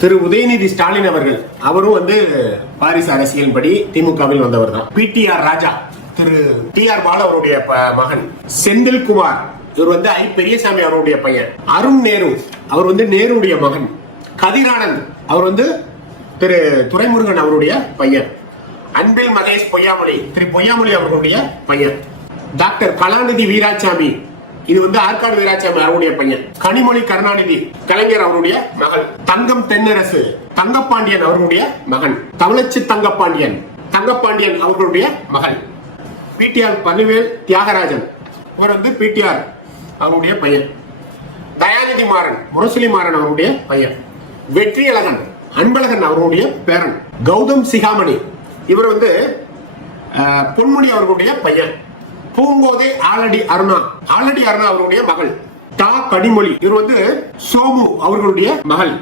திரு உதயநிதி ஸ்டாலின் அவர்கள். அவரும் வந்து பாரிஸ் அரசியல் படி திமுகவில் வந்தவர் தான். PTR Raja Thiru T R Baalu அவருடைய ப- மகன். செந்தில்குமார் இவர் வந்து ஐ. பெரியசாமி அவருடைய பையன். அருண் நேரு அவர் வந்து நேருடைய மகன். கதிரானந்த் அவர் வந்து திரு துரைமுருகன் அவருடைய பையன். அன்பில் மகேஷ் பொய்யாமொழி திரு பொய்யாமொழி அவர்களுடைய பையன். டாக்டர் கலாநிதி வீராசாமி இது வந்து ஆற்காடு வீராசாமி அவருடைய பையன். கனிமொழி கருணாநிதி கலைஞர் அவருடைய மகள். தங்கம் தென்னரசு தங்கப்பாண்டியன் அவர்களுடைய மகன். தமிழச்சி தங்கப்பாண்டியன் தங்கப்பாண்டியன் அவர்களுடைய மகள். பிடிஆர் பன்னிவேல் தியாகராஜன் இவர் வந்து பிடிஆர் அவருடைய பையன். தயாநிதி மாறன் முரசொலி மாறன் அவருடைய பையன். வெற்றியழகன் அன்பழகன் அவருடைய பேரன். கௌதம் சிகாமணி இவர் வந்து பொன்முடி அவர்களுடைய பையன். பூங்கோதை ஆலடி அருணா. ஆலடி அருணா அவருடைய மகள். தா கனிமொழி. இவர் வந்து சோமு அவர்களுடைய மகள்.